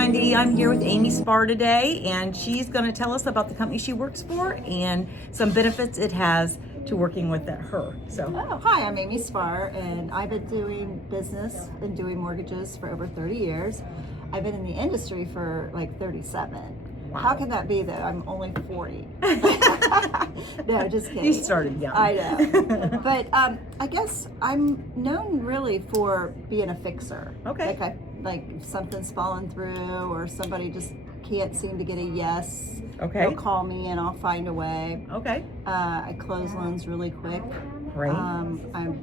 Wendy. I'm here with Ammie Spahr today, and she's going to tell us about the company she works for and some benefits it has to working with her. Hi, I'm Ammie Spahr, and I've been doing business and doing mortgages for over 30 years. I've been in the industry for like 37. Wow. How can that be though? I'm only 40. No, just kidding. You started young. I know. But I guess I'm known really for being a fixer. Okay. Like if something's fallen through or somebody just can't seem to get a yes, Okay. they'll call me and I'll find a way. Okay. I close loans really quick. Great. I'm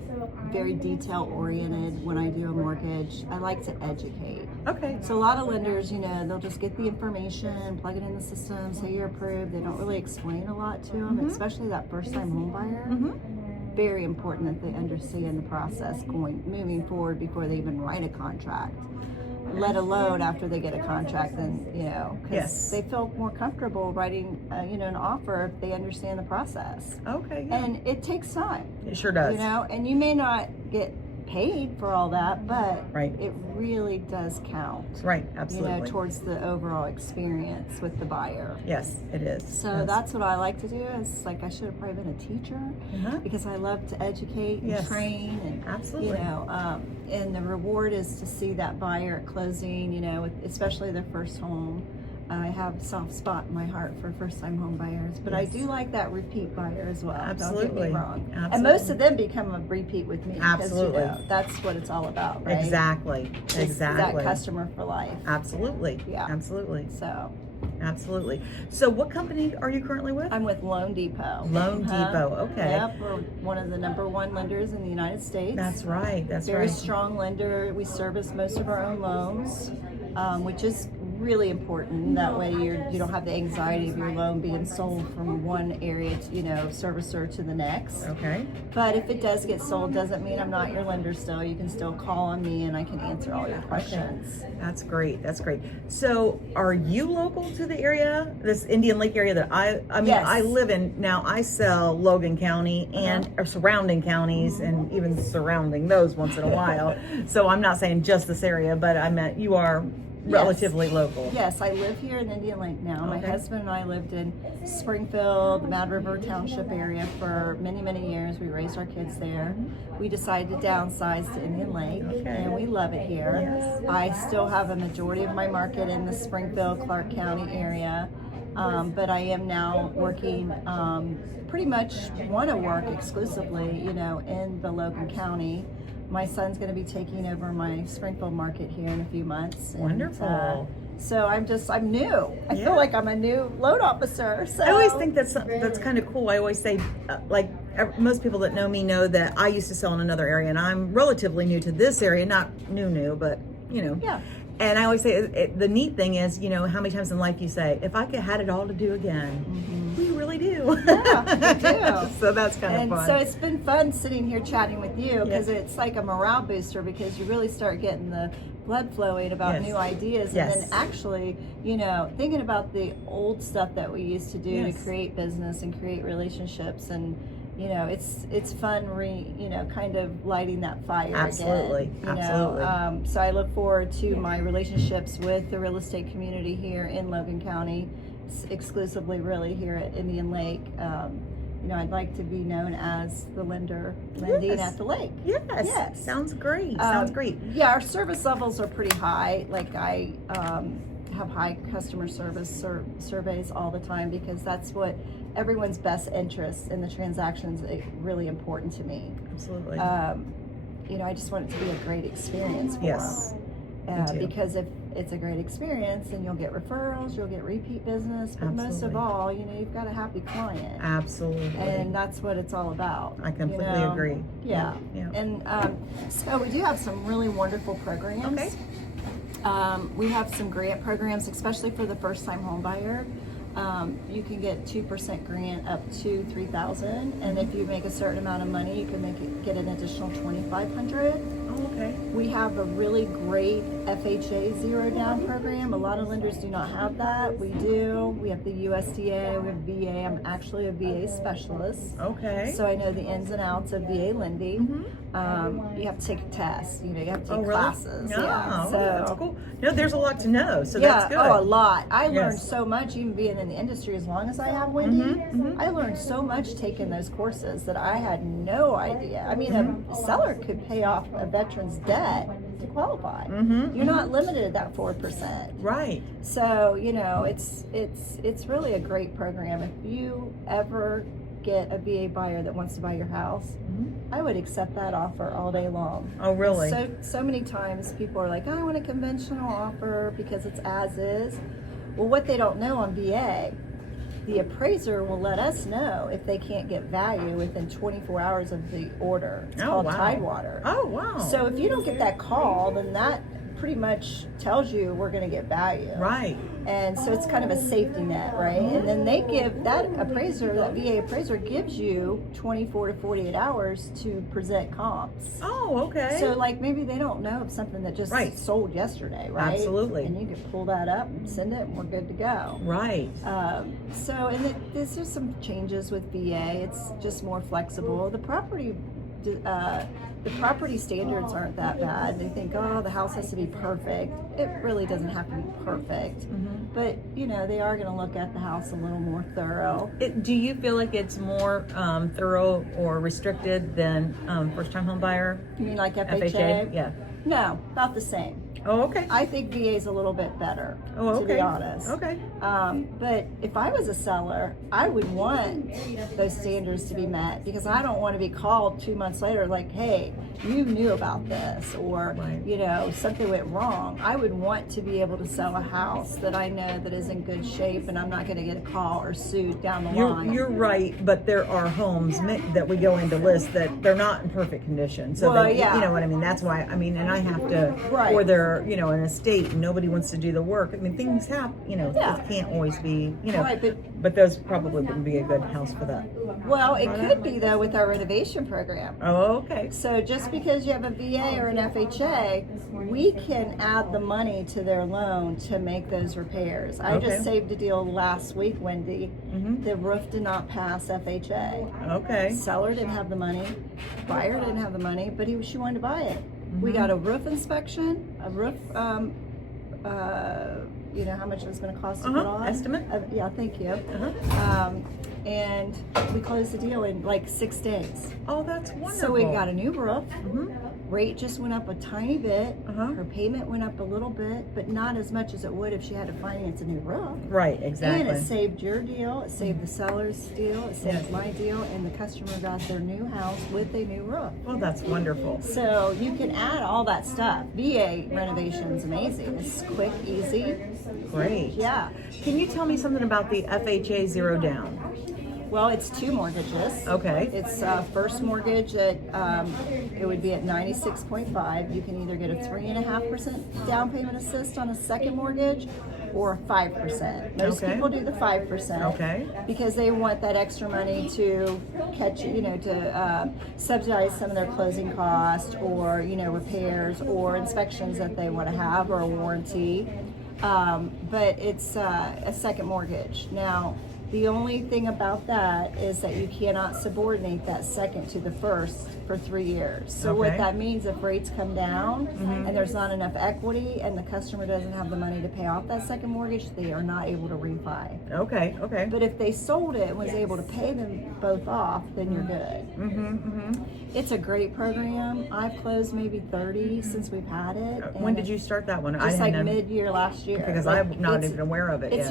very detail oriented when I do a mortgage. I like to educate. Okay. So a lot of lenders, they'll just get the information, plug it in the system, say you're approved. They don't really explain a lot to them, especially that first time home buyer. Very important that they understand the process moving forward before they even write a contract, let alone after they get a contract, and because Yes. they feel more comfortable writing an offer if they understand the process. Okay. Yeah. And it takes time, It sure does. and you may not get paid for all that, but Right. it really does count, Right. Absolutely. towards the overall experience with the buyer. Yes, it is. So Yes. that's what I like to do. Is like I should have probably been a teacher because I love to educate and Yes. train, and Absolutely. and the reward is to see that buyer at closing. Especially their first home. I have a soft spot in my heart for first-time home buyers, but I Yes. do like that repeat buyer as well. Don't get Absolutely. me wrong. Absolutely. And most of them become a repeat with me. Absolutely. Because, that's what it's all about, right? Exactly. It's Exactly. that customer for life. Absolutely. Yeah. Absolutely. So Absolutely. So what company are you currently with? I'm with Loan Depot. Loan Depot. Okay. Yep, we're one of the #1 lenders in the United States. That's right. That's Very right. strong lender. We service most of our own loans, which is really important. That way you don't have the anxiety of your loan being sold from one area to, servicer to the next. Okay. But if it does get sold, doesn't mean I'm not your lender still. You can still call on me and I can answer all your questions. That's great. That's great. So are you local to the area, this Indian Lake area that I mean, Yes. I live in now? I sell Logan County and or surrounding counties and even surrounding those once in a while. So I'm not saying just this area, but I meant you are relatively local. Yes, I live here in Indian Lake now. My Okay. husband and I lived in Springfield, the Mad River Township area for many, many years. We raised our kids there. We decided to downsize to Indian Lake, and we love it here. Yes. I still have a majority of my market in the Springfield, Clark County area, but I am now working, pretty much want to work exclusively, in the Logan County. My son's going to be taking over my Springfield market here in a few months. And, Wonderful. so I'm new. I Yeah. feel like I'm a new loan officer. So I always think that's kind of cool. I always say, most people that know me know that I used to sell in another area, and I'm relatively new to this area. Not new, but Yeah. And I always say the neat thing is, how many times in life you say, if I could had it all to do again. We really do. Yeah, we do. So that's kind And of fun. so it's been fun sitting here chatting with you because Yes. it's like a morale booster because you really start getting the blood flowing about Yes. new ideas Yes. and then actually, thinking about the old stuff that we used to do Yes. to create business and create relationships, and it's fun kind of lighting that fire Absolutely. again. Absolutely. So I look forward to my relationships with the real estate community here in Logan County, exclusively really here at Indian Lake. I'd like to be known as the lender lending Yes. at the lake. Yes. Yes. Sounds great. Sounds great. Yeah, our service levels are pretty high. Like I have high customer service surveys all the time because that's what everyone's best interest in the transactions is really important to me. Absolutely. I just want it to be a great experience for Yes. them. Me too. Because if it's a great experience, then you'll get referrals, you'll get repeat business, but most Absolutely. of all, you've got a happy client. Absolutely. And that's what it's all about. I completely agree. Yeah. Yeah. And so we do have some really wonderful programs. Okay. We have some grant programs, especially for the first-time home buyer. You can get 2% grant up to $3,000, and if you make a certain amount of money, you can get an additional $2,500. Oh, okay. We have a really great FHA zero down program. A lot of lenders do not have that. We do. We have the USDA, we have VA. I'm actually a VA specialist. Okay. So I know the ins and outs of VA lending. You have to take a test. You have to take classes. Oh, Yeah. So that's cool. No, there's a lot to know, so that's good. Oh, a lot. I learned Yes. so much, even being in the industry as long as I have, Wendy. I learned so much taking those courses that I had no idea. I mean, a seller could pay off a veteran's debt to qualify. You're not limited at that 4%. Right. So it's really a great program. If you ever get a VA buyer that wants to buy your house, I would accept that offer all day long. Oh, really? So many times people are like, I want a conventional offer because it's as is. Well, what they don't know on VA, the appraiser will let us know if they can't get value within 24 hours of the order. It's called Tidewater. Oh, wow. So if you don't get that call, then that pretty much tells you we're going to get value. Right. And so it's kind of a safety net, right? And then they give that appraiser, that VA appraiser gives you 24 to 48 hours to present comps. Oh, okay. So like maybe they don't know of something that just sold yesterday, right? Absolutely. And you can pull that up and send it and we're good to go. Right. There's just some changes with VA. It's just more flexible. The property standards aren't that bad. They think, oh, the house has to be perfect. It really doesn't have to be perfect. But, they are going to look at the house a little more thorough. Do you feel like it's more thorough or restricted than first-time home buyer? You mean like FHA? Yeah. No, about the same. Oh, okay. I think VA is a little bit better, Oh, okay. to be honest. Okay. But if I was a seller, I would want those standards to be met because I don't want to be called 2 months later like, hey, you knew about this, or something went wrong. I would want to be able to sell a house that I know that is in good shape and I'm not going to get a call or sued down the line. You're right, but there are homes that we go into list that they're not in perfect condition. So you know what I mean? That's why, and I have to, or they're, an estate and nobody wants to do the work. Things happen, it can't always be, Right, but those probably wouldn't be a good house for that. Well, it could be though with our renovation program. Oh, okay. So just because you have a VA or an FHA, we can add the money to their loan to make those repairs. I just saved a deal last week, Wendy. The roof did not pass FHA. Okay. Seller didn't have the money. Buyer didn't have the money, but she wanted to buy it. We got a roof inspection, a roof, how much it was going to cost to put on. Estimate? Yeah, thank you. And we closed the deal in like 6 days. Oh, that's wonderful. So we got a new roof. Rate just went up a tiny bit. Her payment went up a little bit, but not as much as it would if she had to finance a new roof. Right, exactly. And it saved your deal, it saved the seller's deal, it saved my deal, and the customer got their new house with a new roof. Well, that's wonderful. So you can add all that stuff. VA renovation is amazing. It's quick, easy. Great. Yeah. Can you tell me something about the FHA zero down? Well, it's 2 mortgages. Okay. It's first mortgage at it would be at 96.5. You can either get a 3.5% down payment assist on a second mortgage, or 5%. Most people do the 5%. Okay. Because they want that extra money to catch, to subsidize some of their closing costs, or repairs or inspections that they want to have, or a warranty. But it's a second mortgage now. The only thing about that is that you cannot subordinate that second to the first for 3 years. So what that means, if rates come down and there's not enough equity and the customer doesn't have the money to pay off that second mortgage, they are not able to refi. Okay. But if they sold it and was able to pay them both off, then you're good. It's a great program. I've closed maybe 30 since we've had it. When did you start that one? Just like mid-year last year. Because I'm not even aware of it yet. It's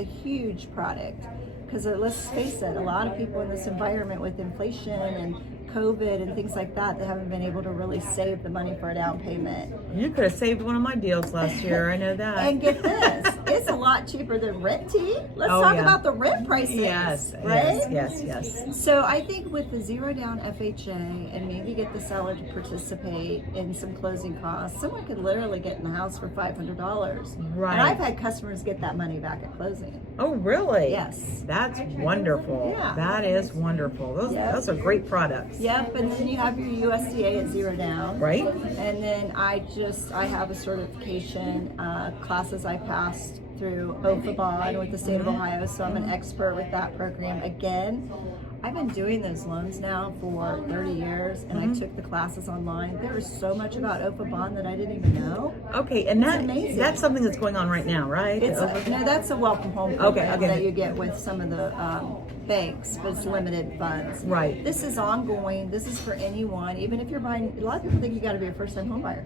a huge product, because let's face it, a lot of people in this environment with inflation and COVID and things like that, they haven't been able to really save the money for a down payment. You could have saved one of my deals last year. I know that. And get this, it's a lot cheaper than renting. Let's Oh, talk yeah. about the rent prices. Yes, right? yes. So I think with the zero down FHA and maybe get the seller to participate in some closing costs, someone could literally get in the house for $500. Right. And I've had customers get that money back at closing. Oh, really? Yes. That's wonderful. Yeah. That is wonderful. Those are great products. Yep, and then you have your USDA at zero down. Right? And then I have a certification classes I passed through OFA with the state of Ohio, so I'm an expert with that program. Again, I've been doing those loans now for 30 years, and I took the classes online. There is so much about OFA bond that I didn't even know. Okay, and amazing. that's something that's going on right now, right? No, that's a welcome home program that you get with some of the banks, but it's limited funds. Right. This is ongoing. This is for anyone, even if you're buying. A lot of people think you got to be a first-time home buyer.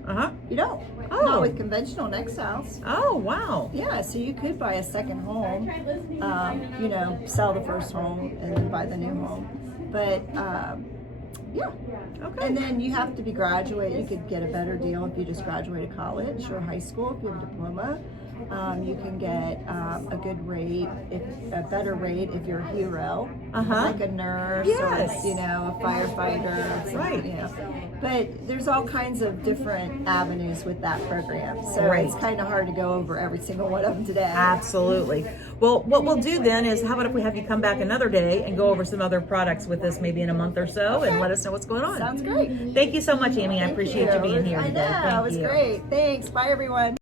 You don't. Oh. Not with conventional next house. Oh, wow. Yeah, so you could buy a second home, sell the first home and then buy the new home. But yeah. Okay. And then you have to be graduate. You could get a better deal if you just graduated college or high school if you have a diploma. You can get a good rate, a better rate if you're a hero, like a nurse or a firefighter. Or Right. But there's all kinds of different avenues with that program, so it's kind of hard to go over every single one of them today. Absolutely. Well, what we'll do then is, how about if we have you come back another day and go over some other products with us, maybe in a month or so, and let us know what's going on. Sounds great. Thank you so much, Amy. I appreciate you being here today. I know, it was great. Thanks. Bye, everyone.